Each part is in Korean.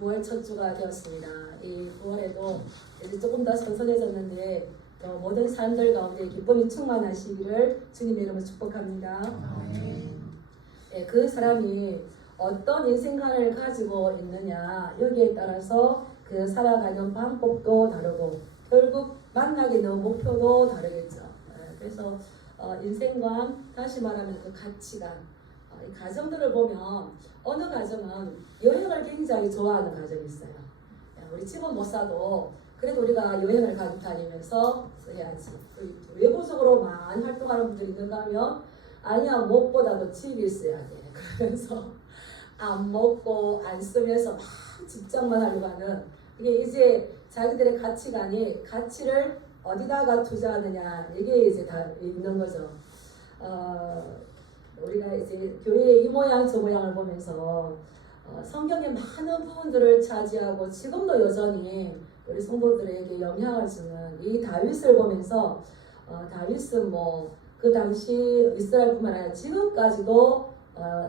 9월 첫 주가 되었습니다. 이 9월에도 이제 조금 더 선선해졌는데 모든 사람들 가운데 기쁨이 충만하시기를 주님의 이름으로 축복합니다. 그 사람이 어떤 인생관을 가지고 있느냐 여기에 따라서 그 살아가는 방법도 다르고 결국 만나게 되는 목표도 다르겠죠. 그래서 인생관, 다시 말하면 그 가치관, 이 가정들을 보면 어느 가정은 여행을 굉장히 좋아하는 가정이 있어요. 우리 집은 못 사도 그래도 우리가 여행을 가지고 다니면서 해야지. 외부적으로 많이 활동하는 분들이 있는가 하면 아니야, 무엇보다도 집이 있어야 돼. 그러면서 안 먹고 안 쓰면서 막 집장만 하려고 하는, 이게 이제 자기들의 가치관이 가치를 어디다가 투자하느냐 이게 이제 다 있는 거죠. 우리가 이제 교회의 이 모양 저 모양을 보면서 성경의 많은 부분들을 차지하고 지금도 여전히 우리 성도들에게 영향을 주는 이 다윗을 보면서 다윗은 뭐 그 당시 이스라엘뿐만 아니라 지금까지도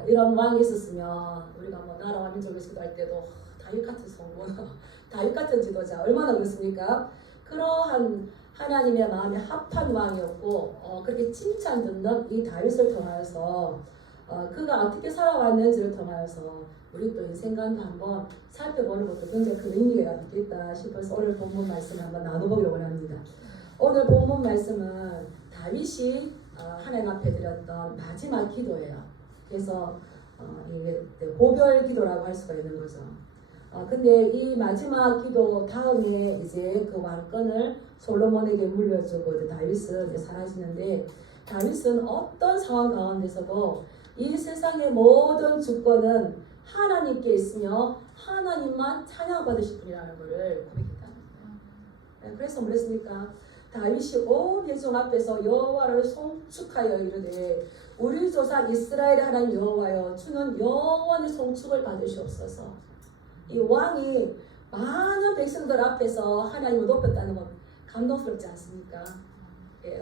이런 왕이 있었으면 우리가 뭐 나라와 민족을 지도할 때도 다윗 같은 성공, 다윗 같은 지도자 얼마나 그렇습니까? 그러한 하나님의 마음에 합한 왕이었고 그렇게 칭찬 듣는 이 다윗을 통하여서 그가 어떻게 살아왔는지를 통하여서 우리 또 인생관도 한번 살펴보는 것도 굉장히 큰 의미가 있겠다 싶어서 오늘 본문 말씀을 한번 나눠보기로 원합니다. 오늘 본문 말씀은 다윗이 하나님 앞에 드렸던 마지막 기도예요. 그래서 이게 고별 기도라고 할 수가 있는 거죠. 근데 이 마지막 기도 다음에 이제 그 왕권을 솔로몬에게 물려주고 다윗은 이제 사라지는데, 다윗은 어떤 상황 가운데서도 이 세상의 모든 주권은 하나님께 있으며 하나님만 찬양받으실 분이라는 것을 고백했다는 거예요. 그래서 뭐랬습니까? 다윗이 온 회중 앞에서 여호와를 송축하여 이르되 우리 조상 이스라엘의 하나님 여호와여, 주는 영원히 송축을 받으시옵소서. 이 왕이 많은 백성들 앞에서 하나님을 높였다는 건 감동스럽지 않습니까?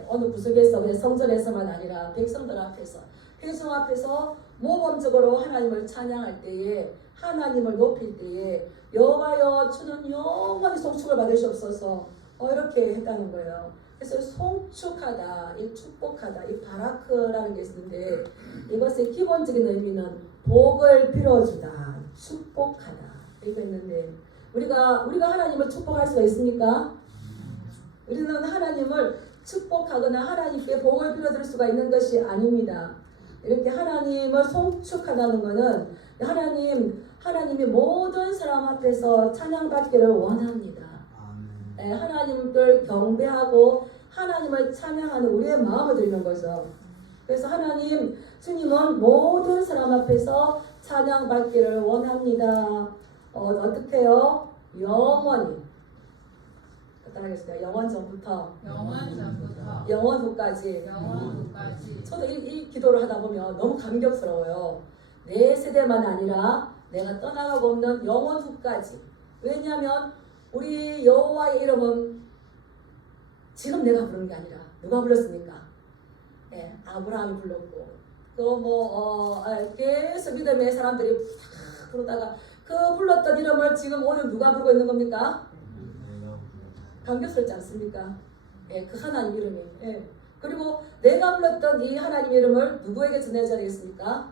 어느 구석에서 그냥 성전에서만 아니라 백성들 앞에서, 회중 앞에서 모범적으로 하나님을 찬양할 때에, 하나님을 높일 때에 여호와여, 주는 영원히 송축을 받으시옵소서 이렇게 했다는 거예요. 그래서 송축하다, 이 축복하다, 이 바라크라는 게 있는데 이것의 기본적인 의미는 복을 빌어주다, 축복하다 이거 있는데, 우리가 하나님을 축복할 수가 있습니까? 우리는 하나님을 축복하거나 하나님께 복을 빌어드릴 수가 있는 것이 아닙니다. 이렇게 하나님을 송축하다는 것은 하나님이 모든 사람 앞에서 찬양받기를 원합니다. 하나님을 경배하고 하나님을 찬양하는 우리의 마음을 드리는 거죠. 그래서 주님은 모든 사람 앞에서 찬양받기를 원합니다. 어떻게 해요? 영원히. 따라하겠습니다. 영원 전부터 영원 후까지. 저도 이 기도를 하다 보면 너무 감격스러워요. 내 세대만 아니라 내가 떠나가고 없는 영원 후까지. 왜냐하면 우리 여호와의 이름은 지금 내가 부르는 게 아니라 누가 불렀습니까? 아브라함이 불렀고, 계속 믿음의 사람들이 부르다가 그 불렀던 이름을 지금 오늘 누가 부르고 있는 겁니까? 감격스럽지 않습니까? 그 하나님 이름이. 그리고 내가 불렀던 이 하나님 이름을 누구에게 전해져야 되겠습니까?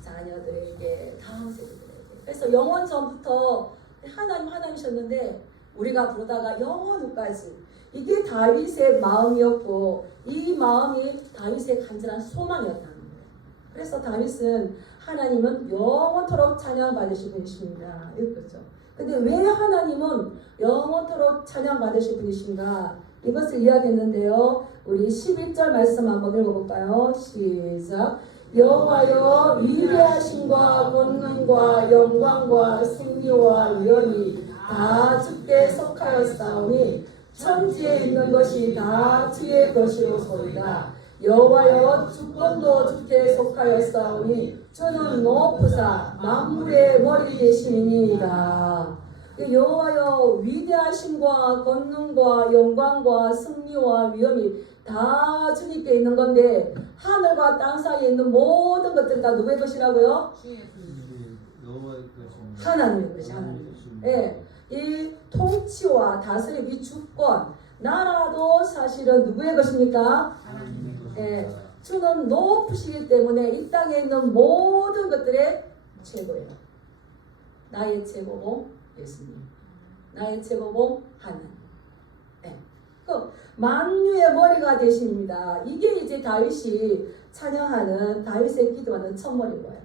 자녀들에게, 다음 세대들에게. 그래서 영원 전부터 하나님이셨는데 우리가 부르다가 영원 후까지, 이게 다윗의 마음이었고 이 마음이 다윗의 간절한 소망이었다는 거예요. 그래서 다윗은 하나님은 영원토록 찬양받으실 분이십니다 이거죠. 근데 왜 하나님은 영원토록 찬양받으실 분이신가, 이것을 이야기했는데요. 우리 11절 말씀 한번 읽어볼까요? 시작. 여호와여, 위대하심과 권능과 영광과 승리와 위엄이 다 주께 속하였사오니 천지에 있는 것이 다 주의 것이로소이다. 여호와여, 주권도 주께 속하였사오니 주는 높으사 만물의 머리 되심이니이다. 여호와여, 위대하심과 권능과 영광과 승리와 위엄이 다 주님께 있는 건데, 하늘과 땅 사이에 있는 모든 것들이 다 누구의 것이라고요? 여호와의 것입니다. 하나님의 것이 하나님. 예, 이 통치와 다스림, 이 주권, 나라도 사실은 누구의 것입니까? 예, 주는 높으시기 때문에 이 땅에 있는 모든 것들의 최고예요. 나의 최고봉 예수님, 나의 최고봉 하나님. 예, 그 만유의 머리가 되십니다. 이게 이제 다윗이 찬양하는, 다윗의 기도하는 첫머리인 거예요.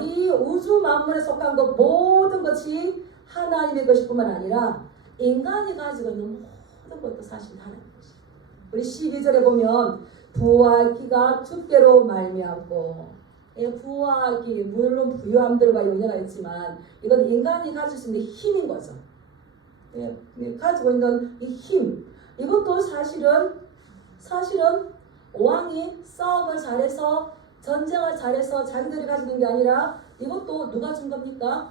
이 우주 만물에 속한 것 모든 것이 하나님의 것뿐만 아니라 인간이 가지고 있는 모든 것도 사실 하나님의 것이에요. 우리 12절에 보면 부와 기가 주께로 말미암고, 예, 부와 기, 물론 부유함들과 용례가 있지만 이건 인간이 가질 수 있는 힘인 거죠. 예, 가지고 있는 이 힘, 이것도 사실은 왕이 싸움을 잘해서 전쟁을 잘해서 자기들이 가지는 게 아니라 이것도 누가 준 겁니까?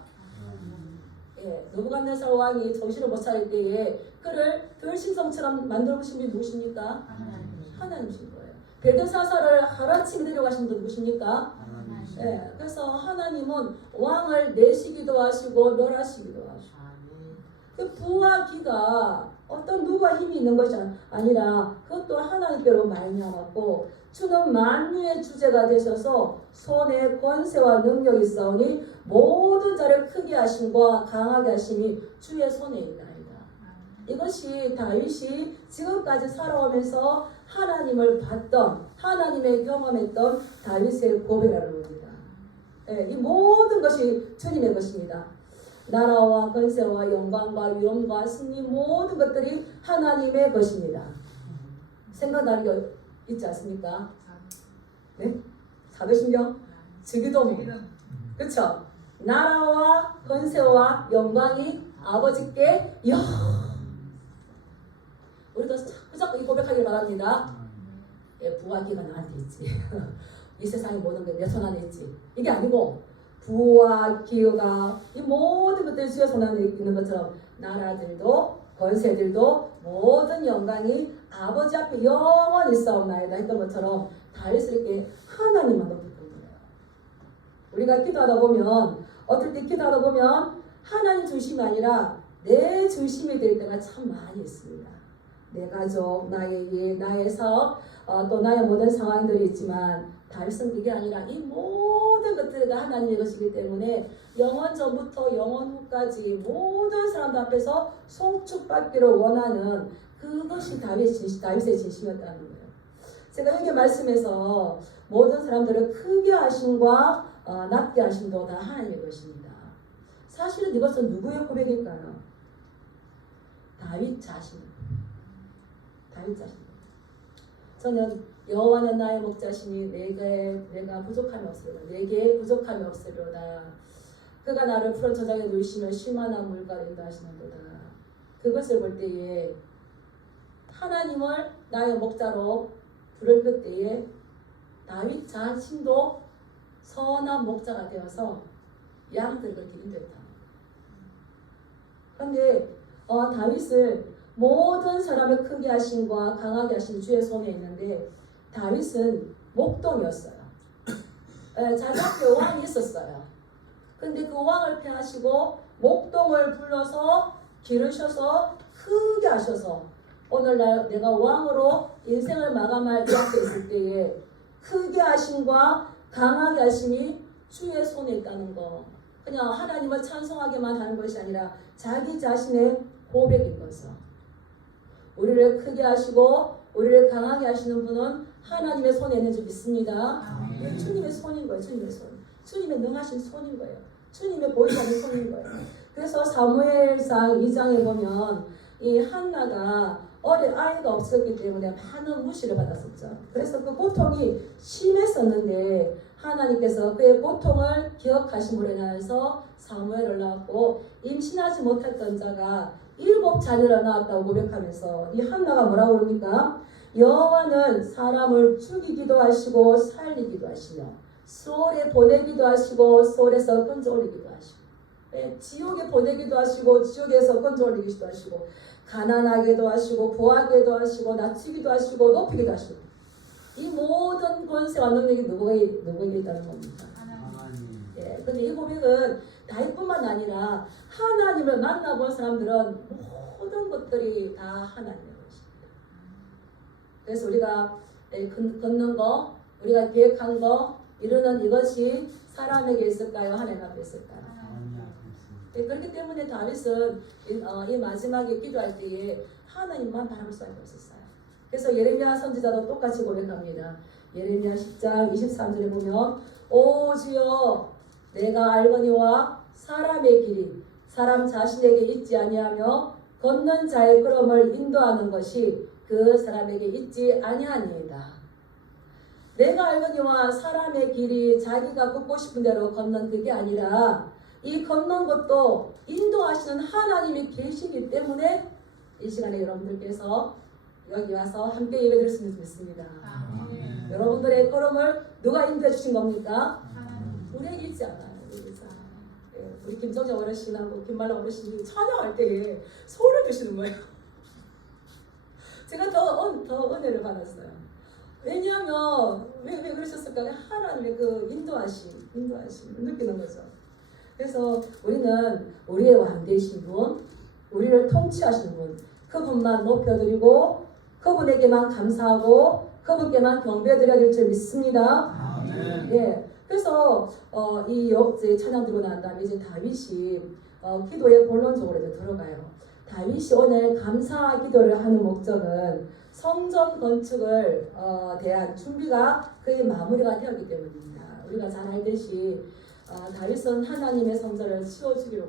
예, 느부갓네살 왕이 정신을 못 차릴 때에 그를 별신성처럼 만들어주신 분이 누구십니까? 하나님이신 거예요. 벨드사살을 하루아침에 데려가신 분 누구십니까? 예, 그래서 하나님은 왕을 내시기도 하시고 멸하시기도 하시고, 그 부와 기가 어떤 누가 힘이 있는 것이 아니라 그것도 하나님께로 말미암았고, 주는 만유의 주제가 되셔서 손에 권세와 능력이 있사오니 모든 자를 크게 하심과 강하게 하심이 주의 손에 있나이다. 이것이 다윗이 지금까지 살아오면서 하나님을 봤던, 하나님의 경험했던 다윗의 고백이라는 겁니다. 예, 이 모든 것이 주님의 것입니다. 나라와 권세와 영광과 위엄과 승리, 모든 것들이 하나님의 것입니다. 생각나는 게 있지 않습니까? 네? 사도신경 주기도문, 그렇죠? 나라와 권세와 영광이 아버지께 우리도 자꾸 이 고백하기를 바랍니다. 예, 부와 기가 나한테 있지. 이 세상의 모든 게 내 손 안에 있지. 이게 아니고 부와 기가 이 모든 것들이 주의 손 안에 있는 것처럼 나라들도 권세들도 모든 영광이 아버지 앞에 영원히 있사옵나이다 했던 것처럼 다윗을 이렇게 하나님만 높였던 거예요. 우리가 기도하다 보면, 어떨 때 기도하다 보면 하나님 중심이 아니라 내 중심이 될 때가 참 많이 있습니다. 내 가족, 나의 일, 나의 사업, 또 나의 모든 상황들이 있지만 다윗은 그게 아니라 이 모든 것들이 다 하나님의 것이기 때문에 영원 전부터 영원 후까지 모든 사람들 앞에서 송축받기를 원하는 그것이 다윗의 진심이었다는 거예요. 제가 여기 말씀에서 모든 사람들을 크게 하심과 낮게 하심도 다 하나님의 것입니다. 사실은 이것은 누구의 고백일까요? 다윗 자신. 저는 여호와는 나의 목자시니 내가 부족함이 없으리로다. 내게 부족함이 없으리로다. 그가 나를 푸른 저장에 누이시며 쉴만한 물가로 인도하시는도다. 그것을 볼 때에 하나님을 나의 목자로 부를 그때에 다윗 자신도 선한 목자가 되어서 양들을 기른댔다. 그런데 다윗을 모든 사람을 크게 하심과 강하게 하신 주의 손에 있는데 다윗은 목동이었어요. 자기 앞에 왕이 있었어요. 근데 그 왕을 폐하시고 목동을 불러서 기르셔서 크게 하셔서 오늘날 내가 왕으로 인생을 마감할 이 앞에 있을 때에 크게 하심과 강하게 하심이 주의 손에 있다는 거. 그냥 하나님을 찬송하게만 하는 것이 아니라 자기 자신의 고백인 거죠. 우리를 크게 하시고 우리를 강하게 하시는 분은 하나님의 손에 있는 줄 믿습니다. 주님의 손인 거예요. 주님의 손. 주님의 능하신 손인 거예요. 주님의 보이지 않는 손인 거예요. 그래서 사무엘상 2장에 보면 이 한나가 어린 아이가 없었기 때문에 많은 무시를 받았었죠. 그래서 그 고통이 심했었는데 하나님께서 그의 고통을 기억하심으로 인하여서 사무엘을 낳았고, 임신하지 못했던 자가 7 자녀를 낳았다고 고백하면서 이 한나가 뭐라고 그럽니까? 여호와는 사람을 죽이기도 하시고 살리기도 하시며 수월에 보내기도 하시고 수월에서 건져 올리기도 하시고, 지옥에 보내기도 하시고 지옥에서 건져 올리기도 하시고, 가난하게도 하시고 부하게도 하시고 낮추기도 하시고 높이기도 하시고, 이 모든 권세와 능력이 누구에게 있다는 겁니까? 근데 이 고백은 다윗뿐만 아니라 하나님을 만나본 사람들은 모든 것들이 다 하나님의 것입니다. 그래서 우리가 걷는 거, 우리가 계획한 거, 이루는 이것이 사람에게 있을까요? 하나님 앞에 있을까요? 그렇기 때문에 다윗은 이 마지막에 기도할 때에 하나님만 바라볼 수밖에 없었어요. 그래서 예레미야 선지자도 똑같이 고백합니다. 예레미야 10장 23절에 보면 오 주여 내가 알거니와 사람의 길이 사람 자신에게 있지 아니하며 걷는 자의 걸음을 인도하는 것이 그 사람에게 있지 아니하니이다. 내가 알거니와 사람의 길이 자기가 걷고 싶은 대로 걷는 그게 아니라 이 걷는 것도 인도하시는 하나님이 계시기 때문에 이 시간에 여러분들께서 여기 와서 함께 예배드릴 수 있습니다. 여러분들의 걸음을 누가 인도해 주신 겁니까? 우리에게 있지 않아요. 우리 김정자 어르신하고 김말라 어르신이 찬양할 때에 소리를 주시는 거예요. 제가 더 은혜를 받았어요. 왜냐하면 왜 그러셨을까? 하나님의 그 인도하심 느끼는 거죠. 그래서 우리는 우리의 왕 되신 분, 우리를 통치하시는 분, 그분만 높여드리고 그분에게만 감사하고 그분께만 경배드려야 될 줄 믿습니다. 아멘. 예. 그래서 이 찬양 들고 난 다음에 이제 다윗이 기도에 본론적으로 이제 들어가요. 다윗이 오늘 감사 기도를 하는 목적은 성전 건축을 대한 준비가 거의 마무리가 되었기 때문입니다. 우리가 잘 알듯이 다윗은 하나님의 성전을 치워주기를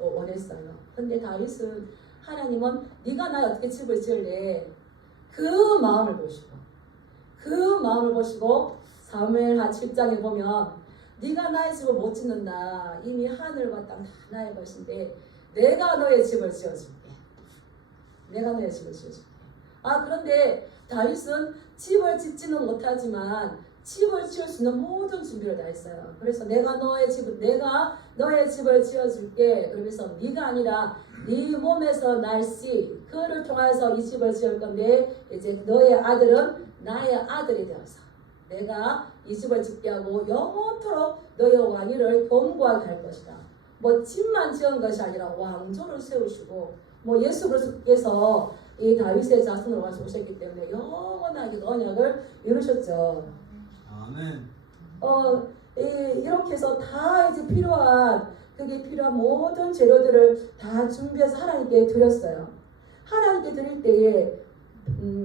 원했어요. 근데 다윗은 하나님은 네가 나 어떻게 집을 지을래? 그 마음을 보시고 사무엘하 7장에 보면 네가 나의 집을 못 짓는다. 이미 하늘과 땅 다 나의 것인데 내가 너의 집을 지어줄게. 그런데 다윗은 집을 짓지는 못하지만 집을 지을 수 있는 모든 준비를 다 했어요. 그래서 내가 너의 집을 지어줄게. 그러면서 네가 아니라 네 몸에서 날 씨, 그를 통해서 이 집을 지을 건데 이제 너의 아들은 나의 아들이 되어서 내가 이 집을 짓게 하고 영원토록 너의 왕위를 견고하게 할 것이다. 뭐 집만 지은 것이 아니라 왕조를 세우시고 뭐 예수 그리스도께서 이 다윗의 자손으로 오셨기 때문에 영원하게 언약을 이루셨죠. 아멘. 이렇게 해서 다 이제 필요한 모든 재료들을 다 준비해서 하나님께 드렸어요. 하나님께 드릴 때에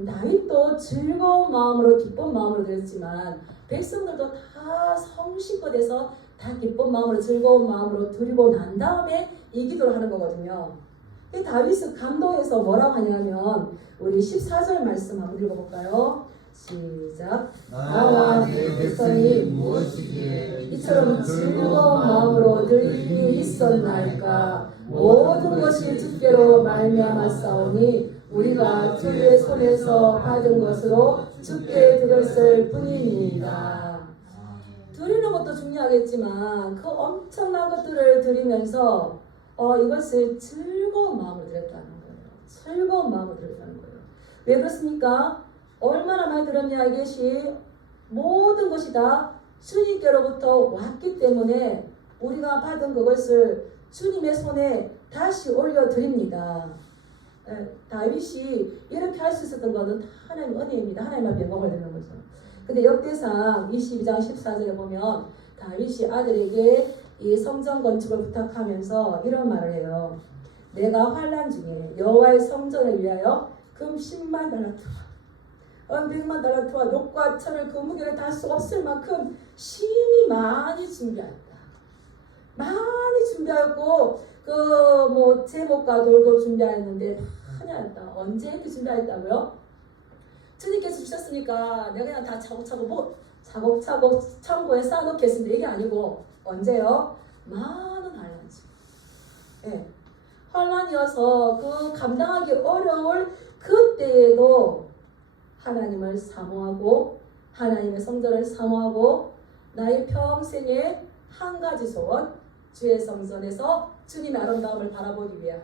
다윗도 즐거운 마음으로 기쁜 마음으로 드렸지만 백성들도 다 성실껏 해서 다 기쁜 마음으로 즐거운 마음으로 드리고 난 다음에 이 기도를 하는 거거든요. 다윗은 감동해서 뭐라고 하냐면 우리 14절 말씀 한번 읽어볼까요? 시작. 나와 내 백성이 무엇이기에 이처럼 즐거운 마음으로 드리기 있었나이까. 모든 것이 주께로 말미암았사오니 우리가 주의 손에서 받은 것으로 주께 드렸을 뿐입니다. 드리는 것도 중요하겠지만 그 엄청난 것들을 드리면서 이것을 즐거운 마음으로 드렸다는 거예요. 왜 그렇습니까? 얼마나 많이 들었냐 이것이 모든 것이 다 주님께로부터 왔기 때문에 우리가 받은 그것을 주님의 손에 다시 올려드립니다. 다윗이 이렇게 할 수 있었던 것은 하나님의 은혜입니다. 하나님 앞에 영광을 드리는 거죠. 근데 역대상 22장 14절에 보면 다윗이 아들에게 이 성전 건축을 부탁하면서 이런 말을 해요. 내가 환난 중에 여호와의 성전을 위하여 금 10만 달란트와 100만 달란트와 녹과 철을 그 무게를 다 수 없을 만큼 심히 많이 준비하였다. 많이 준비하였고 그 제목과 돌도 준비하였는데 많이 하였다. 언제 이렇게 준비하였다고요? 주님께서 주셨으니까 내가 그냥 다 차곡차곡 창고에 쌓아놓겠습니다. 이게 아니고 언제요? 많은 환란이죠. 예. 환란이어서 그 감당하기 어려울 그때에도 하나님을 사모하고 하나님의 성전을 사모하고 나의 평생의 한 가지 소원, 주의 성전에서 주님의 아름다움을 바라보기 위한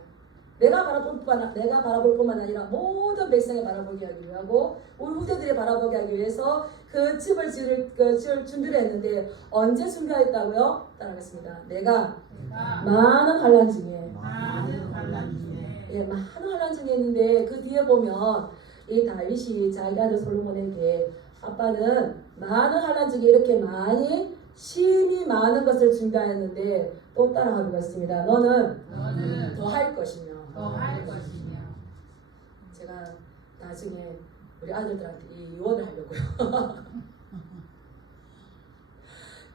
내가 바라볼 뿐만 아니라 모든 백성이 바라보게 하기 위하고 우리 후대들이 바라보게 하기 위해서 그 집을 지을 준비를 했는데 언제 준비했다고요? 따라하겠습니다. 내가 많은 환란 중에 많은 환란 중에 있는데 그 뒤에 보면 이 다윗이 자기 아들 솔로몬에게 아빠는 많은 환란 중에 이렇게 많이 심히 많은 것을 준비하였는데 또 따라하고 있습니다. 너는 더 할 것이며 제가 나중에 우리 아들들한테 이 유언을 하려고요.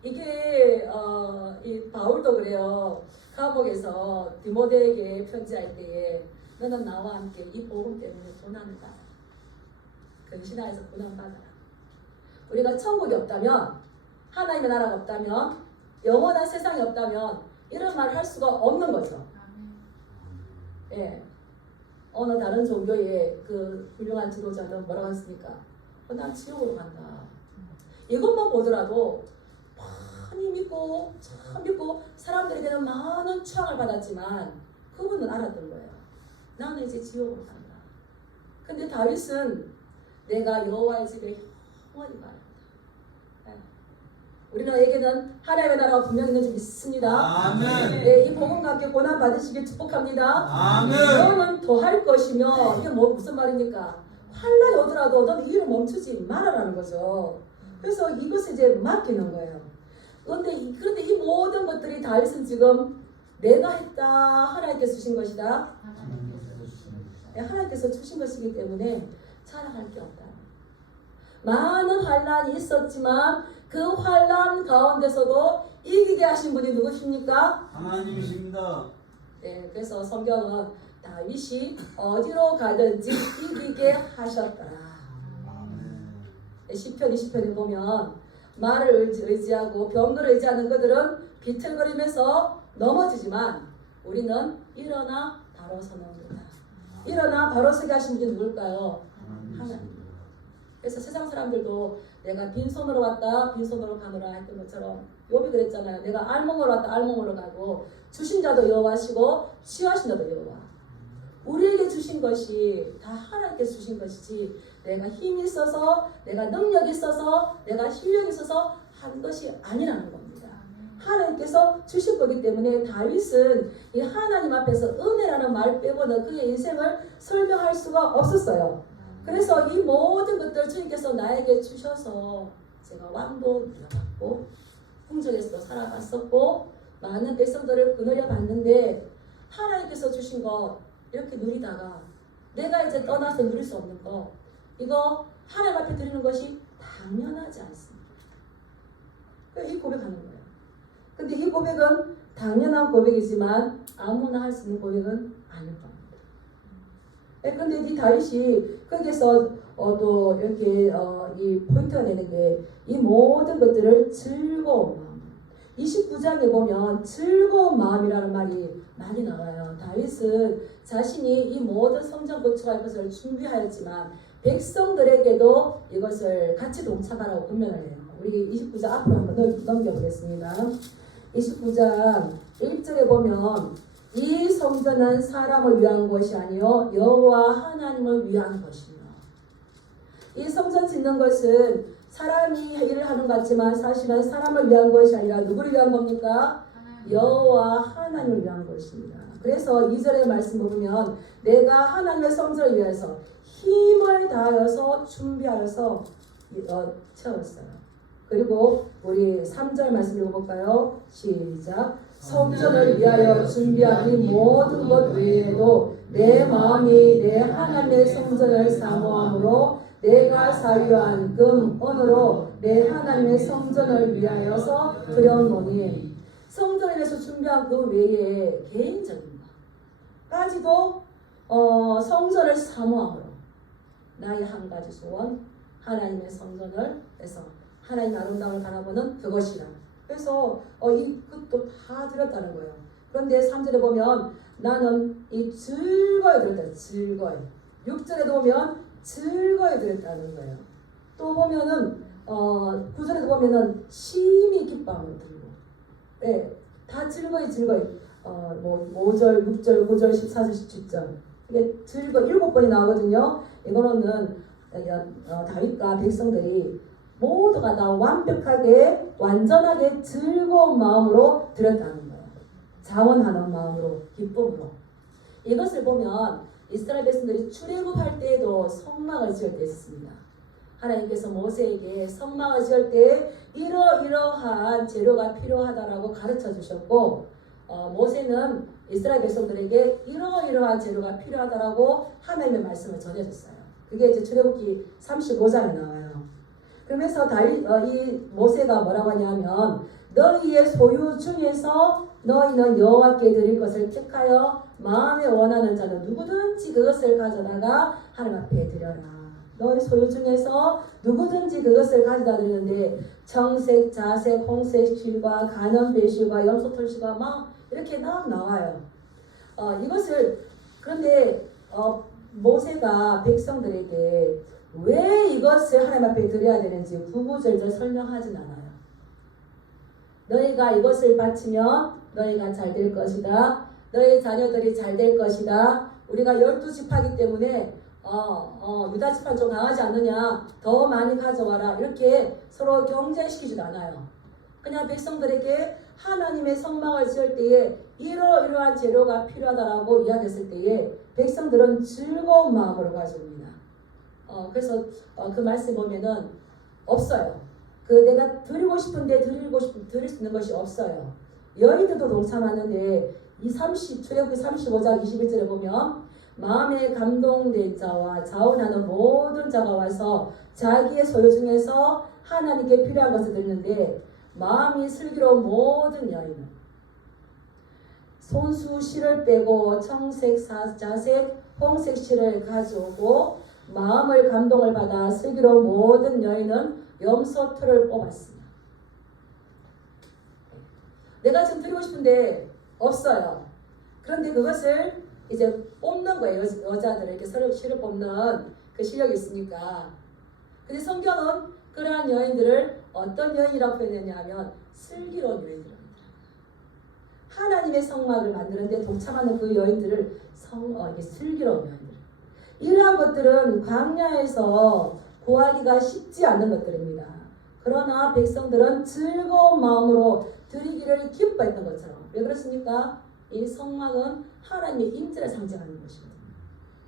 이게 이 바울도 그래요. 감옥에서 디모데에게 편지할 때에 너는 나와 함께 이 복음 때문에 고난을 받아. 근신하에서 고난 받아라. 우리가 천국이 없다면 하나님의 나라가 없다면 영원한 세상이 없다면 이런 말을 할 수가 없는 거죠. 예. 어느 다른 종교의 그 훌륭한 지도자는 뭐라고 했습니까? 난 지옥으로 간다. 이것만 보더라도 많이 믿고 참 믿고 사람들에게는 많은 추앙을 받았지만 그분은 알았던 거예요. 나는 이제 지옥으로 간다. 근데 다윗은 내가 여호와의 집에 영원히 말한다. 우리에게는 하나님의 나라가 분명히 있는 줄 믿습니다. 아멘. 네, 이 복음과 함께 고난 받으시길 축복합니다. 아멘. 너는 더 할 것이며 이게 무슨 말입니까? 환란이 오더라도 너는 이 일을 멈추지 말아라는 거죠. 그래서 이것을 이제 맡기는 거예요. 그런데 이 모든 것들이 다윗은 지금 내가 했다 하나님께서 주신 것이다. 하나님께서 주신 것이기 때문에 자랑할 게 없다. 많은 환란이 있었지만 그 환란 가운데서도 이기게 하신 분이 누구십니까? 하나님이십니다. 네, 그래서 성경은 다윗이 어디로 가든지 이기게 하셨더라. 시편 20편에 보면 말을 의지하고 병거를 의지하는 그들은 비틀거리면서 넘어지지만 우리는 일어나 바로 서는구나. 일어나 바로 서게 하신 분이 누굴까요? 하나님. 그래서 세상 사람들도 내가 빈손으로 왔다 빈손으로 가노라 했던 것처럼 욥이 그랬잖아요. 내가 알몸으로 왔다 알몸으로 가고 주신 자도 여호와시고 취하신 자도 여호와. 우리에게 주신 것이 다 하나님께서 주신 것이지 내가 힘이 있어서 내가 능력이 있어서 내가 실력이 있어서 한 것이 아니라는 겁니다. 하나님께서 주신 거기 때문에 다윗은 이 하나님 앞에서 은혜라는 말 빼고는 그의 인생을 설명할 수가 없었어요. 그래서 이 모든 것들 주님께서 나에게 주셔서 제가 왕도 누려봤고 궁정에서도 살아봤었고 많은 백성들을 거느려 봤는데 하나님께서 주신 것 이렇게 누리다가 내가 이제 떠나서 누릴 수 없는 거 이거 하나님 앞에 드리는 것이 당연하지 않습니다. 이 고백하는 거예요. 근데 이 고백은 당연한 고백이지만 아무나 할 수 있는 고백은 아닐 겁니다. 그런데 이 다윗이 거기서 또 이렇게 이 포인트가 되는 게 이 모든 것들을 즐거운 마음. 29장에 보면 즐거운 마음이라는 말이 많이 나와요. 다윗은 자신이 이 모든 성전 건축할 것을 준비하였지만 백성들에게도 이것을 같이 동참하라고 권면을 해요. 우리 29장 앞으로 한번 넘겨보겠습니다. 29장 1절에 보면 이 성전은 사람을 위한 것이 아니요 여호와 하나님을 위한 것이며 이 성전 짓는 것은 사람이 일을 하는 것 같지만 사실은 사람을 위한 것이 아니라 누구를 위한 겁니까? 여호와 하나님을 위한 것입니다. 그래서 2절의 말씀 보면 내가 하나님의 성전을 위해서 힘을 다하여서 준비하여서 채웠어요. 그리고 우리 3절 말씀 읽어볼까요? 시작. 성전을 위하여 준비한 이 모든 것 외에도 내 마음이 내 하나님의 성전을 사모함으로 내가 사유한 금, 은으로 내 하나님의 성전을 위하여서 드렸노니 성전을 위해서 준비한 그 외에 개인적인 것까지도 성전을 사모함으로 나의 한 가지 소원 하나님의 성전을 해서 하나님 아름다움을 바라보는 그것이라. 그래서 이것도 다 드렸다는 거예요. 그런데 3절에 보면 나는 이 즐거이 드렸다. 즐거이. 6절에 보면 즐거이 드렸다는 거예요. 또 보면은 9절에 보면은 심히 기뻐함을 드리고. 네, 다 즐거이. 뭐 5절, 6절, 9절, 14절, 17절 이게 7번이 나오거든요. 이거는 다윗과 백성들이 모두가 다 완벽하게 완전하게 즐거운 마음으로 드렸다는 거예요. 자원하는 마음으로 기쁨으로. 이것을 보면 이스라엘 백성들이 출애굽할 때에도 성막을 지을 때 있었습니다. 하나님께서 모세에게 성막을 지을 때 이러이러한 재료가 필요하다라고 가르쳐 주셨고 모세는 이스라엘 백성들에게 이러이러한 재료가 필요하다라고 하나님의 말씀을 전해줬어요. 그게 이제 출애굽기 35장에 나와요. 그러면서 이 모세가 뭐라고 하냐면 너희의 소유 중에서 너희는 여호와께 드릴 것을 택하여 마음에 원하는 자는 누구든지 그것을 가져다가 하나님 앞에 드려라. 너희 소유 중에서 누구든지 그것을 가져다 드리는데 청색, 자색, 홍색 실과 간원 배실과 염소털 실과 막 이렇게 나와요. 이것을 그런데 모세가 백성들에게 왜 이것을 하나님 앞에 드려야 되는지 구구절절 설명하진 않아요. 너희가 이것을 바치면 너희가 잘 될 것이다. 너희 자녀들이 잘 될 것이다. 우리가 12지파이기 때문에 유다 지파 좀 강하지 않느냐, 더 많이 가져와라, 이렇게 서로 경쟁시키지도 않아요. 그냥 백성들에게 하나님의 성막을 지을 때에 이러이러한 재료가 필요하다라고 이야기했을 때에 백성들은 즐거운 마음으로 가져옵니다. 그래서 그 말씀 보면은 없어요. 내가 드리고 싶은데 드릴 수 있는 것이 없어요. 여인들도 동참하는데 출애굽기 35장 21절에 보면 마음에 감동된 자와 자원하는 모든 자가 와서 자기의 소유 중에서 하나님께 필요한 것을 드리는데 마음이 슬기로운 모든 여인은 손수 실을 빼고 청색, 자색, 홍색 실을 가져오고 마음을 감동을 받아 슬기로운 모든 여인은 염소털을 뽑았습니다. 내가 지금 드리고 싶은데 없어요. 그런데 그것을 이제 뽑는 거예요. 여자들을 이렇게 서로 실을 뽑는 그 실력이 있으니까. 근데 성경은 그러한 여인들을 어떤 여인이라고 표현했냐 하면 슬기로운 여인들입니다. 하나님의 성막을 만드는데 동참하는 그 여인들을 이게 슬기로운 여인들. 이러한 것들은 광야에서 구하기가 쉽지 않은 것들입니다. 그러나 백성들은 즐거운 마음으로 드리기를 기뻐했던 것처럼. 왜 그렇습니까? 이 성막은 하나님의 임재를 상징하는 것입니다.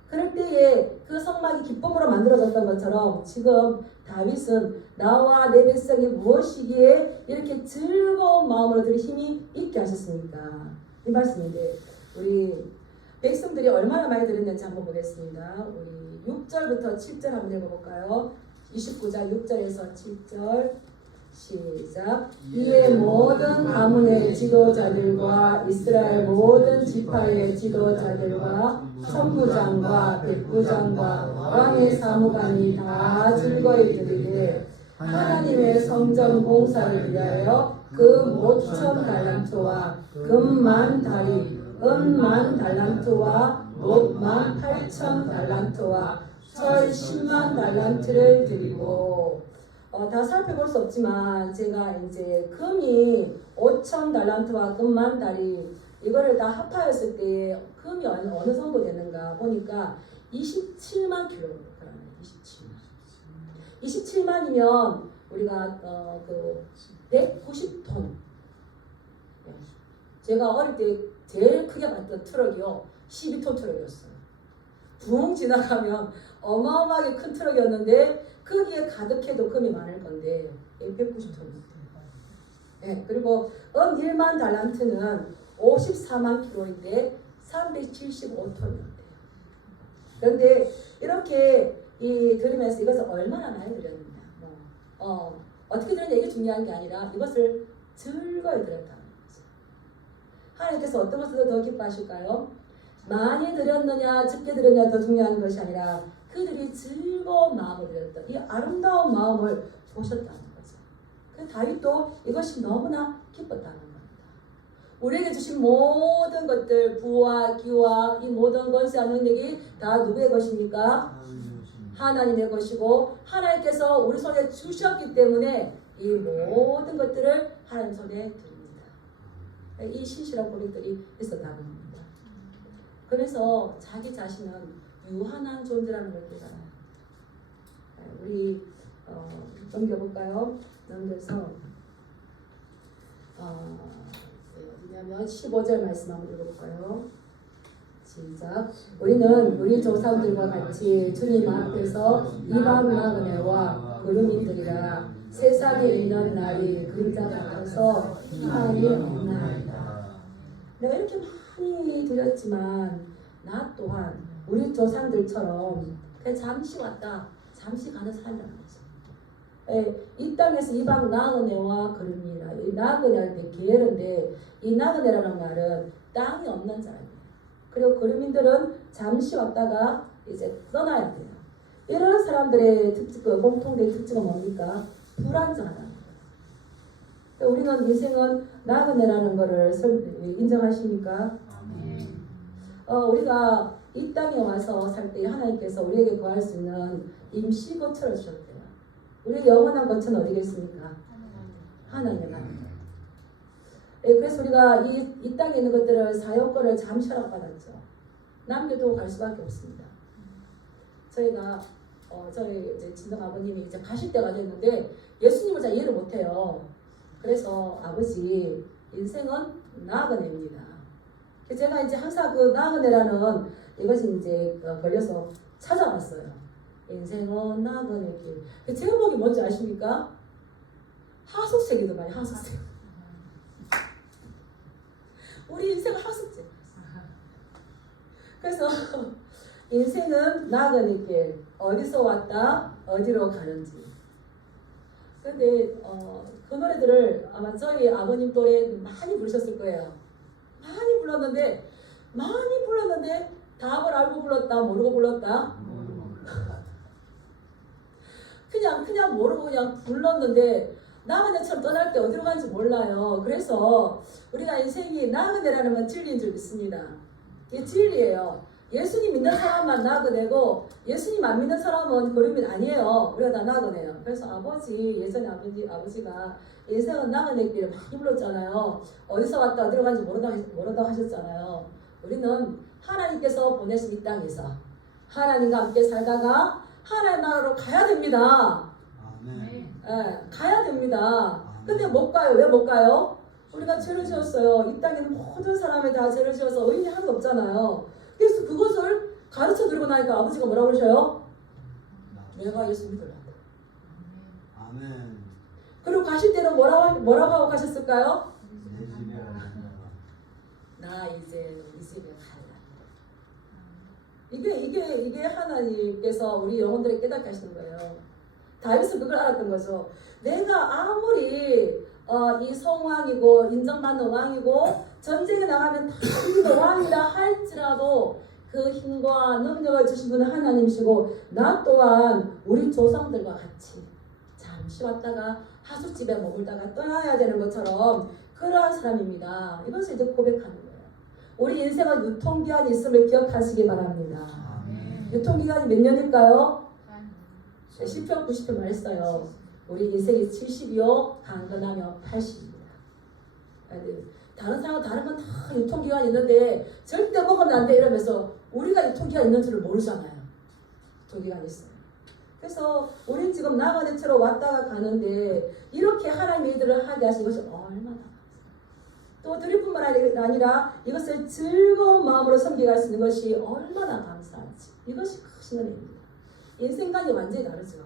그럴 때에 그 성막이 기쁨으로 만들어졌던 것처럼 지금 다윗은 나와 내 백성이 무엇이기에 이렇게 즐거운 마음으로 드릴 힘이 있게 하셨습니까? 이 말씀인데 우리 백성들이 얼마나 많이 드렸는지 한번 보겠습니다. 우리 6절부터 7절 한번 읽어볼까요? 29장 6절에서 7절 시작. 이에 모든 가문의 지도자들과 이스라엘 모든 지파의 지도자들과 천부장과 백부장과 왕의 사무관이 다 즐거이 드리되 하나님의 성전 공사를 위하여 금 5천 달란트와 금 10,000다리 은 10,000달란트와 옷 18,000 달란트와 철 10만 달란트를 드리고 다 살펴볼 수 없지만 제가 이제 금이 5천 달란트와 금 10,000다리 이거를 다 합하였을 때 금이 어느 정도 되는가 보니까 27만 킬로그램 27만이면 우리가 190톤. 제가 어릴 때 제일 크게 봤던 트럭이요 12톤 트럭이었어요. 붕 지나가면 어마어마하게 큰 트럭이었는데 거기에 가득해도 금이 많을 건데 190톤이었어요. 네, 그리고 은 1만 달란트는 54만 킬로인데 375톤이었대요. 그런데 이렇게 드리면서 이것을 얼마나 많이 드렸느냐, 어떻게 드렸냐 이게 중요한 게 아니라 이것을 즐거이 드렸다는 거죠. 하나님께서 어떤 것을 더 기뻐하실까요? 많이 드렸느냐 적게 드렸느냐 더 중요한 것이 아니라 그들이 즐거운 마음을 드렸던 이 아름다운 마음을 보셨다는 거죠. 그 다윗도 이것이 너무나 기뻤다는 겁니다. 우리에게 주신 모든 것들, 부와 기와 이 모든 권세와 능력이 다 누구의 것입니까? 하나님의 것이고 하나님께서 우리 손에 주셨기 때문에 이 모든 것들을 하나님 손에 드립니다. 이 신실한 고백들이 있었다는 겁니다. 그래서 자기 자신은 유한한 존재라는 걸 깨달아요. 우리 넘겨볼까요? 넘겨서 어디냐면 15절 말씀 한번 읽어볼까요? 시작. 우리는 우리 조상들과 같이 주님 앞에서 이방 나그네와 거류민들이라 세상에 있는 날이 그림자 같아서 희망이 없나이다. 내가 이렇게 많이 드렸지만 나 또한 우리 조상들처럼 그냥 잠시 왔다 잠시 가는 사람이라는 거죠. 이 땅에서 이방 나그네와 거류민이라. 이 나그네할 때 게으른데 이 나그네라는 말은 땅이 없는 사람이에요. 그리고 거류민들은 잠시 왔다가 이제 떠나야 돼요. 이런 사람들의 공통된 특징은 뭡니까? 불안정하다는 거예요. 우리는 인생은 나그네라는 것을 인정하십니까? 우리가 이 땅에 와서 살 때 하나님께서 우리에게 구할 수 있는 임시 거처를 주셨대요. 우리의 영원한 거처는 어디겠습니까? 하나님의 나라. 그래서 우리가 이 땅에 있는 것들을 사용권을 잠시 허락받았죠. 남겨두고 갈 수밖에 없습니다. 저희가 저희 이제 친정 아버님이 이제 가실 때가 됐는데 예수님을 잘 이해를 못해요. 그래서 아버지 인생은 나그네입니다. 제가 이제 항상 그 나그네라는 이것이 이제 걸려서 찾아봤어요. 인생은 나그네길. 제목이 뭔지 아십니까? 하숙책이더만 하숙책. 우리 인생은 하숙책. 그래서 인생은 나그네길. 어디서 왔다 어디로 가는지. 근데 그 노래들을 아마 저희 아버님 또래 많이 부르셨을 거예요. 많이 불렀는데 답을 알고 불렀다 모르고 불렀다. 그냥 모르고 그냥 불렀는데 나그네처럼 떠날 때 어디로 가는지 몰라요. 그래서 우리가 인생이 나그네라는 건 진리인 줄 믿습니다. 이게 진리예요. 예수님 믿는 사람만 나그네고 예수님 안 믿는 사람은 거류민 아니에요. 우리가 다 나그네요. 그래서 예전에 아버지가 인생은 나그네길을 많이 불렀잖아요. 어디서 왔다 어디로 가는지 모르다고 하셨잖아요. 우리는 하나님께서 보내신 이 땅에서 하나님과 함께 살다가 하나님 나라로 가야 됩니다. 가야 됩니다. 근데 못 가요. 왜 못 가요? 우리가 죄를 지었어요. 이 땅에 있는 모든 사람이 다 죄를 지어서 의인이 하나도 없잖아요. 그래서 그것을 가르쳐 드리고 나니까 아버지가 뭐라고 그러셔요? 내가 예수 믿으라. 아멘. 그리고 가실 때는 뭐라고 하고 가셨을까요? 나 이제 우리 집에 갈라. 이게 하나님께서 우리 영혼들을 깨닫게 하시는 거예요. 다윗은 그걸 알았던 거죠. 내가 아무리 이 성왕이고 인정받는 왕이고 전쟁에 나가면 다윗도 왕이라 할지라도 그 힘과 능력을 주신 분은 하나님이시고 나 또한 우리 조상들과 같이 잠시 왔다가 하숙집에 머물다가 떠나야 되는 것처럼 그러한 사람입니다. 이것을 이제 고백하는 거예요. 우리 인생은 유통기한이 있음을 기억하시기 바랍니다. 유통기한이 몇 년일까요? 10편 90편 말했어요. 우리 인생이 70이요 강건하며 80입니다. 다른 사람은 다른 건 다 유통기한이 있는데 절대 먹으면 안 돼 이러면서 우리가 유통기한 있는 줄을 모르잖아요. 유통기한이 있어요. 그래서 우린 지금 나그네처럼 왔다가 가는데 이렇게 하나님의 일들을 하게 하신 것이 얼마나 또 드릴 뿐만 아니라 이것을 즐거운 마음으로 섬겨갈 수 있는 것이 얼마나 감사한지 이것이 크신 은혜입니다. 인생관이 완전히 다르죠.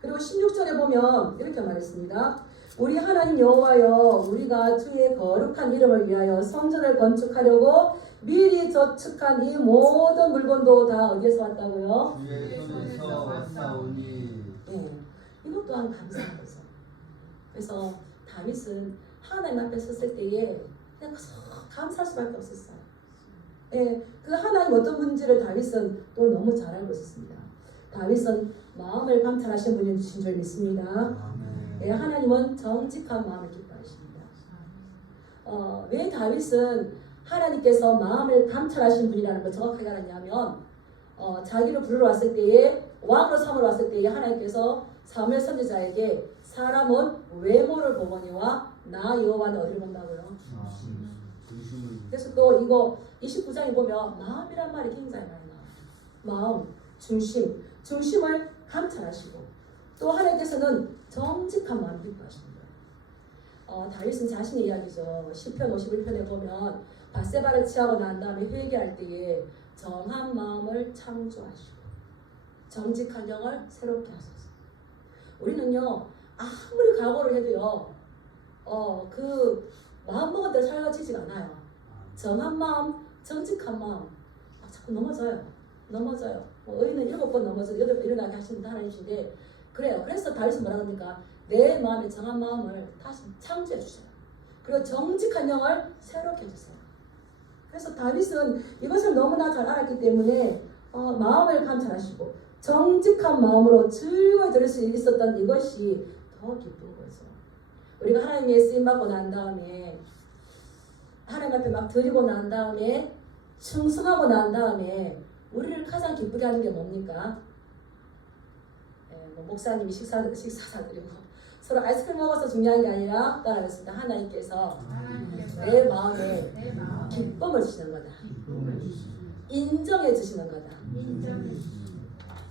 그리고 16절에 보면 이렇게 말했습니다. 우리 하나님 여호와여 우리가 주의 거룩한 이름을 위하여 성전을 건축하려고 미리 저축한 이 모든 물건도 다 어디에서 왔다고요? 주의 손에서 왔사오니. 이것 또한 감사한 거죠. 그래서 다윗은 하나님 앞에 섰을 때에 그냥 감사할 수밖에 없었어요. 그 하나님 어떤 분인지를 다윗은 또 너무 잘 알고 있었습니다. 다윗은 마음을 감찰하신 분이신 줄 믿습니다. 하나님은 정직한 마음을 기뻐하십니다. 왜 다윗은 하나님께서 마음을 감찰하신 분이라는 걸 정확하게 알았냐면 자기를 부르러 왔을 때에 왕으로 삼으러 왔을 때에 하나님께서 사무엘 선지자에게 사람은 외모를 보거니와 나 여호와는 어디를 본다고요? 중심을. 그래서 또 이거 29장에 보면 마음이란 말이 굉장히 많이 나와요. 마음, 중심을 감찰하시고 또 하나님께서는 정직한 마음을 기뻐하시는 거예요. 다윗은 자신의 이야기죠. 시편 51편에 보면 밧세바를 취하고 난 다음에 회개할 때에 정한 마음을 창조하시고 정직한 영을 새롭게 하소서. 우리는요 아무리 각오를 해도요 그 마음 먹은 대로 살아지지가 않아요. 정한 마음, 정직한 마음 자꾸 넘어져요. 의인은 7번 넘어져도 8번 일어나게 하시는 하나님이신데 그래요. 그래서 다윗은 뭐라 합니까? 내 마음에 정한 마음을 다시 창조해 주세요. 그리고 정직한 영을 새롭게 해주세요. 그래서 다윗은 이것을 너무나 잘 알았기 때문에 마음을 감찰하시고 정직한 마음으로 즐거이 들을 수 있었던 이것이 더 기쁜 거죠. 우리가 하나님의 쓰임받고 난 다음에 하나님 앞에 막 드리고 난 다음에 충성하고 난 다음에 우리를 가장 기쁘게 하는 게 뭡니까? 목사님이 식사 사드리고 서로 아이스크림 먹어서 중요한 게 아니라 따라하겠습니다. 하나님께서 내 마음에 기쁨을 주시는 거다. 인정해 주시는 거다.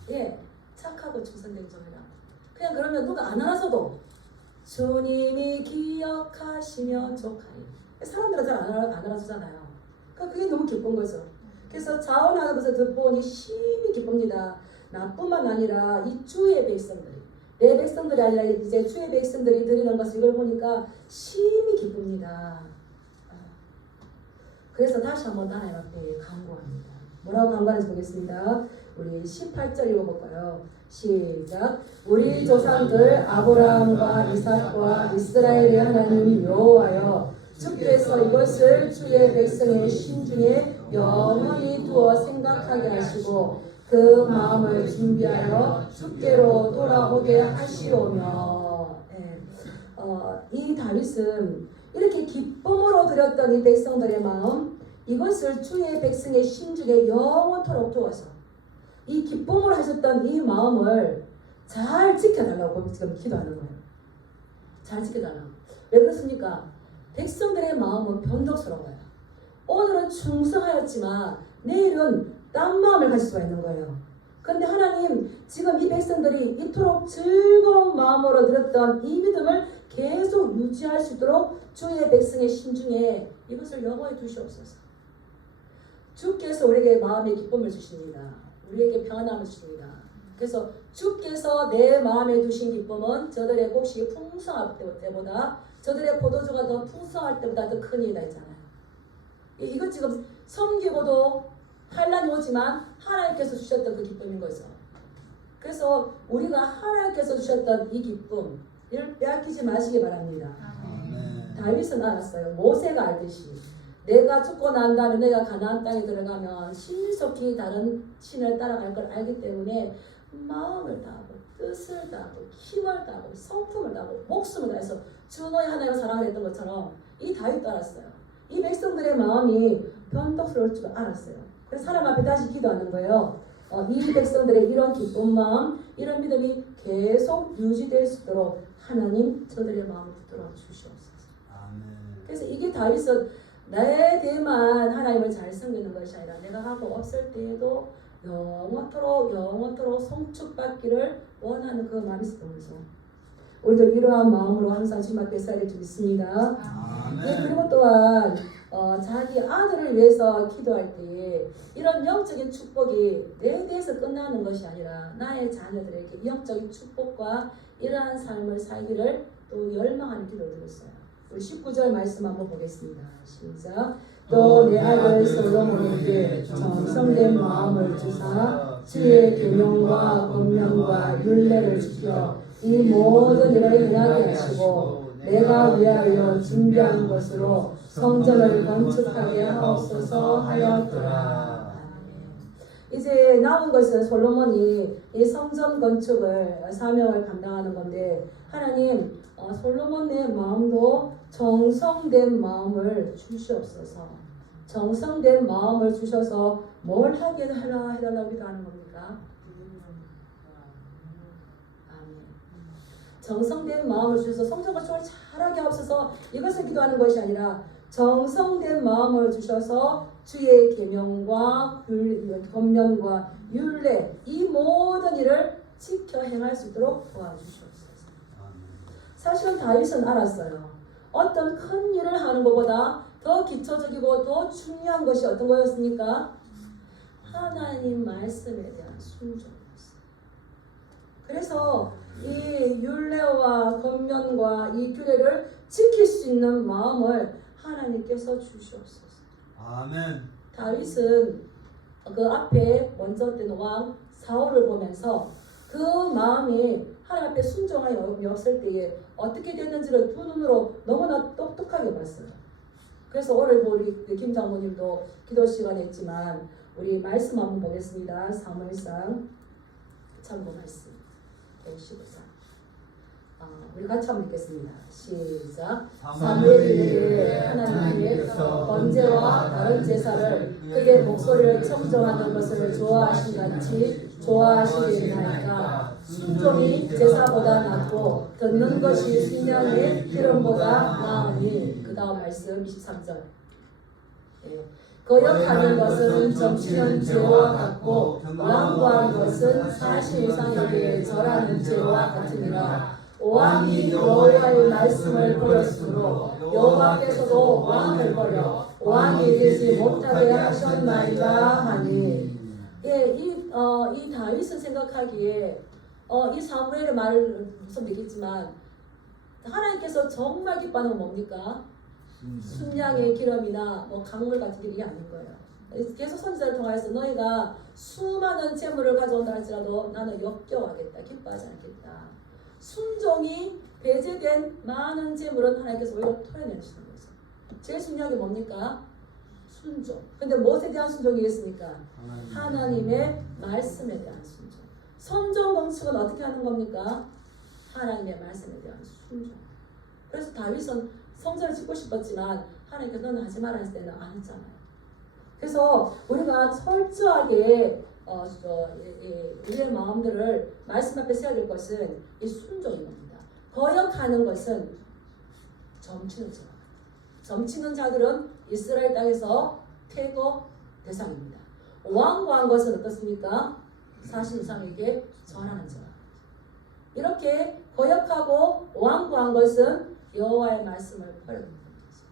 예, 착하고 충성된 종이라. 그냥 그러면 누가 안 알아서도 주님이 기억하시면 좋가니. 사람들은 잘 안 알아주잖아요. 그게 너무 기쁜 거죠. 그래서 자원하는 것을 듣보니 심히 기쁩니다. 나뿐만 아니라 이 주의 백성들이, 내 백성들이 아니라 이제 주의 백성들이 드리는 것을 이걸 보니까 심히 기쁩니다. 그래서 다시 한번 하나님 앞에 간구합니다. 뭐라고 간구하는지 보겠습니다. 우리 18절 읽어볼까요? 시작. 우리 조상들 아브라함과 이삭과 이스라엘의 하나님 여호와여, 주께서 이것을 주의 백성의 심중에 영원히 두어 생각하게 하시고 그 마음을 준비하여 주께로 돌아오게 하시오며. 이 다윗은 이렇게 기쁨으로 드렸던 이 백성들의 마음, 이것을 주의 백성의 심중에 영원토록 두어서 이 기쁨으로 하셨던 이 마음을 잘 지켜달라고 지금 기도하는 거예요. 잘 지켜달라고. 왜 그렇습니까? 백성들의 마음은 변덕스러워요. 오늘은 충성하였지만 내일은 딴 마음을 가질 수가 있는 거예요. 그런데 하나님, 지금 이 백성들이 이토록 즐거운 마음으로 드렸던 이 믿음을 계속 유지할 수 있도록 주의 백성의 심중에 이것을 영원히 두시옵소서. 주께서 우리에게 마음의 기쁨을 주십니다. 우리에게 평안함을 주십니다. 그래서 주께서 내 마음에 두신 기쁨은 저들의 곡식이 풍성할 때보다, 저들의 포도주가 더 풍성할 때보다 더 큰 일이다 했잖아요. 이거 지금 섬기고도 환란이 오지만 하나님께서 주셨던 그 기쁨인 거죠. 그래서 우리가 하나님께서 주셨던 이 기쁨, 이를 빼앗기지 마시기 바랍니다. 다윗은 알았어요. 모세가 알듯이 내가 죽고 난 다음에 내가 가나안 땅에 들어가면 신속히 다른 신을 따라갈 걸 알기 때문에 마음을 다하고 뜻을 다하고 힘을 다하고 성품을 다하고 목숨을 다해서 주 너의 하나님을 사랑을 했던 것처럼 이 다윗도 알았어요. 이 백성들의 마음이 변덕스러울 줄 알았어요. 그래서 하나님 앞에 다시 기도하는 거예요. 이 백성들의 이런 기쁜 마음, 이런 믿음이 계속 유지될 수 있도록 하나님 저들의 마음을 붙들어 주시옵소서. 그래서 이게 다윗은 나에 대해만 하나님을 잘 섬기는 것이 아니라 내가 하고 없을 때에도 영원토록 송축받기를 원하는 그 마음이 있었던 거죠. 우리도 이러한 마음으로 항상 주님 앞에 서야 될 줄 믿습니다. 네, 그리고 또한 자기 아들을 위해서 기도할 때 이런 영적인 축복이 내 대해서 끝나는 것이 아니라 나의 자녀들에게 영적인 축복과 이러한 삶을 살기를 또 열망하는 기도를 드렸어요. 우리 19절 말씀 한번 보겠습니다. 시작. 또 내 아들 솔로몬에게 정성된 마음을 주사 주의 계명과 법령과 율례를 지켜 이 모든 일을 행하게 하시고 내가 위하여 준비한 것으로 성전을 건축하게 하옵소서 하였더라. 이제 남은 것은 솔로몬이 이 성전 건축을 사명을 감당하는 건데 하나님 솔로몬의 마음도 정성된 마음을 주시옵소서. 정성된 마음을 주셔서 뭘 하게 해달라고 기도하는 겁니까? 아멘. 정성된 마음을 주셔서 성전 건축을 잘하게 하옵소서. 이것을 기도하는 것이 아니라 정성된 마음을 주셔서 주의 계명과 권면과 율례 이 모든 일을 지켜 행할 수 있도록 도와주시옵소서. 사실은 다윗은 알았어요. 어떤 큰 일을 하는 것보다 더 기초적이고 더 중요한 것이 어떤 거였습니까? 하나님 말씀에 대한 순종이었어요. 그래서 이 율례와 권면과 이 규례를 지킬 수 있는 마음을 하나님께서 주시옵소서. 아멘. 다윗은 그 앞에 먼저 된 왕 사울을 보면서 그 마음이 하나님 앞에 순종함이 없을 때에 어떻게 됐는지를 두 눈으로 너무나 똑똑하게 봤어요. 그래서 오늘 우리 김 장모님도 기도 시간에 했지만 우리 말씀 한번 보겠습니다. 사무엘상 참고 말씀 115장. 우리 같이 한번 읽겠습니다. 시작. 사무엘이 이르되 하나님께서 번제와 다른 제사를 그의 목소리를 청정하는 것을 좋아하신 같이 좋아하시리나이까. 순종이 제사보다 낫고 듣는 것이 순양의 기름보다 나으니. 그 다음 말씀 23절. 거역하는 것은 점치는 죄와 같고 왕구한 것은 사신 이상에게 절하는 죄와 같으니라. 왕이 여호와의 말씀을 버렸으므로 여호와께서도 왕을 버려 왕이 되지 못하게 하셨나이다 하니. 이 다윗은 생각하기에 이 사무엘의 말을 무슨 믿겠지만 하나님께서 정말 기뻐하는 건 뭡니까? 순양의 기름이나 뭐 강물 같은 게 아닌 거예요. 계속 선지자를 통하여서 너희가 수많은 재물을 가져온다 할지라도 나는 역겨워하겠다, 기뻐하지 않겠다. 순종이 배제된 많은 재물은 하나님께서 오히려 토해내시는 거죠. 제일 중요한 게 뭡니까? 순종. 근데 무엇에 대한 순종이겠습니까? 하나님의 말씀에 대한 순종. 선종 건축은 어떻게 하는 겁니까? 하나님의 말씀에 대한 순종. 그래서 다윗은 성전을 짓고 싶었지만 하나님께서 너는 하지 말라 했을 때는 안 했잖아요. 그래서 우리가 철저하게 우리의 마음들을 말씀 앞에 세워야 될 것은 이 순종인 겁니다. 거역하는 것은 점치는 자. 점치는 자들은 이스라엘 땅에서 퇴거 대상입니다. 완고한 것은 어떻습니까? 사신 이상에게 전하는 자. 이렇게 거역하고 완고한 것은 여호와의 말씀을 버려둔 것이죠.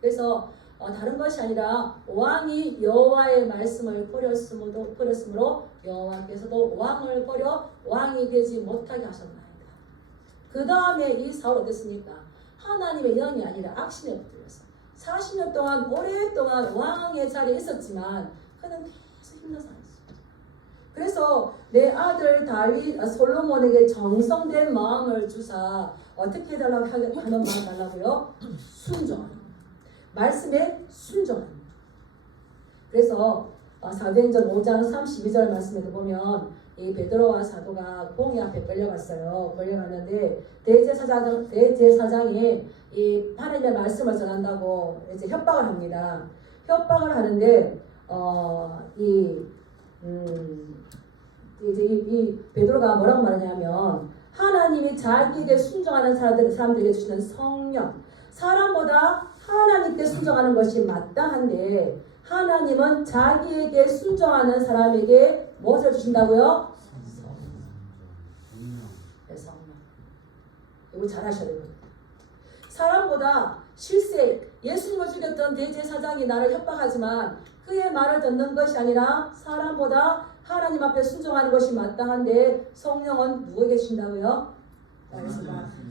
그래서 다른 것이 아니라 왕이 여호와의 말씀을 버렸으므로 여호와께서도 왕을 버려 왕이 되지 못하게 하셨나이다. 그 다음에 이 사울 어땠습니까? 하나님의 영이 아니라 악신에 붙들려서 40년 동안 오랫동안 왕의 자리에 있었지만 그는 계속 힘든 사람이었어요. 그래서 내 아들 다윗 솔로몬에게 정성된 마음을 주사 어떻게 해달라고 하는 마음 달라고요? 순종하는 말씀에 순종하는. 그래서 사도행전 5장 32절 말씀에도 보면 이 베드로와 사도가 공의 앞에 끌려갔어요. 끌려갔는데 대제사장이 이 하나님의 말씀을 전한다고 이제 협박을 합니다. 협박을 하는데 이 베드로가 뭐라고 말하냐면 하나님이 자기에게 순종하는 사람들에게 주시는 성령, 사람보다 하나님께 순종하는 것이 마땅한데 하나님은 자기에게 순종하는 사람에게 무엇을 주신다고요? 성령. 이거 잘 하셔야 돼요. 사람보다 실세 예수님을 죽였던 대제사장이 나를 협박하지만 그의 말을 듣는 것이 아니라 사람보다 하나님 앞에 순종하는 것이 마땅한데 성령은 누구에게 주신다고요?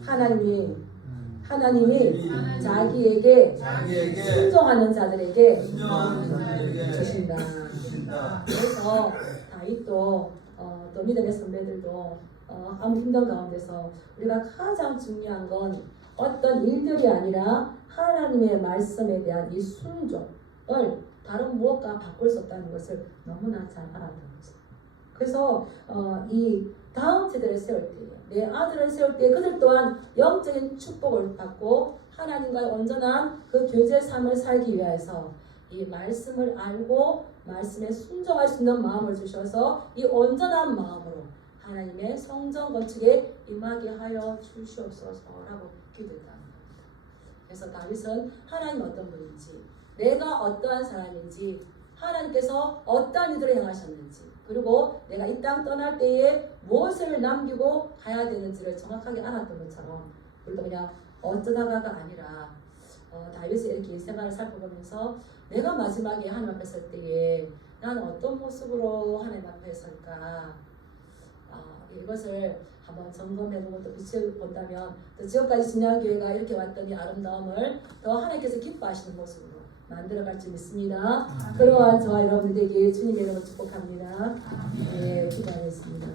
하나님이 자기에게 순종하는 자들에게 주신다. 그래서 다윗도 또 믿음의 선배들도 아무 힘든 가운데서 우리가 가장 중요한 건 어떤 일들이 아니라 하나님의 말씀에 대한 이 순종을 다른 무엇과 바꿀 수 없다는 것을 너무나 잘 알아야 됩니다. 그래서 이 다음 세대를 세울 때, 내 아들을 세울 때 그들 또한 영적인 축복을 받고 하나님과의 온전한 그 교제 삶을 살기 위해서 이 말씀을 알고 말씀에 순종할 수 있는 마음을 주셔서 이 온전한 마음으로 하나님의 성전 건축에 임하게 하여 주시옵소서라고 기도했다. 그래서 다윗은 하나님 어떤 분인지, 내가 어떠한 사람인지, 하나님께서 어떠한 이들을 행하셨는지, 그리고 내가 이 땅 떠날 때에 무엇을 남기고 가야 되는지를 정확하게 알았던 것처럼 우리도 그냥 어쩌다가가 아니라 다윗의 이렇게 생활을 살펴보면서 내가 마지막에 하나님 앞에 설 때에 나는 어떤 모습으로 하나님 앞에 설까, 이것을 한번 점검해보고 또 비춰본다면 또 지금까지 진양교회가 이렇게 왔더니 아름다움을 더 하나님께서 기뻐하시는 모습으로 만들어갈 줄 믿습니다. 그러한 저와 여러분들에게 주님의 이름으로 축복합니다. 네, 기도하겠습니다.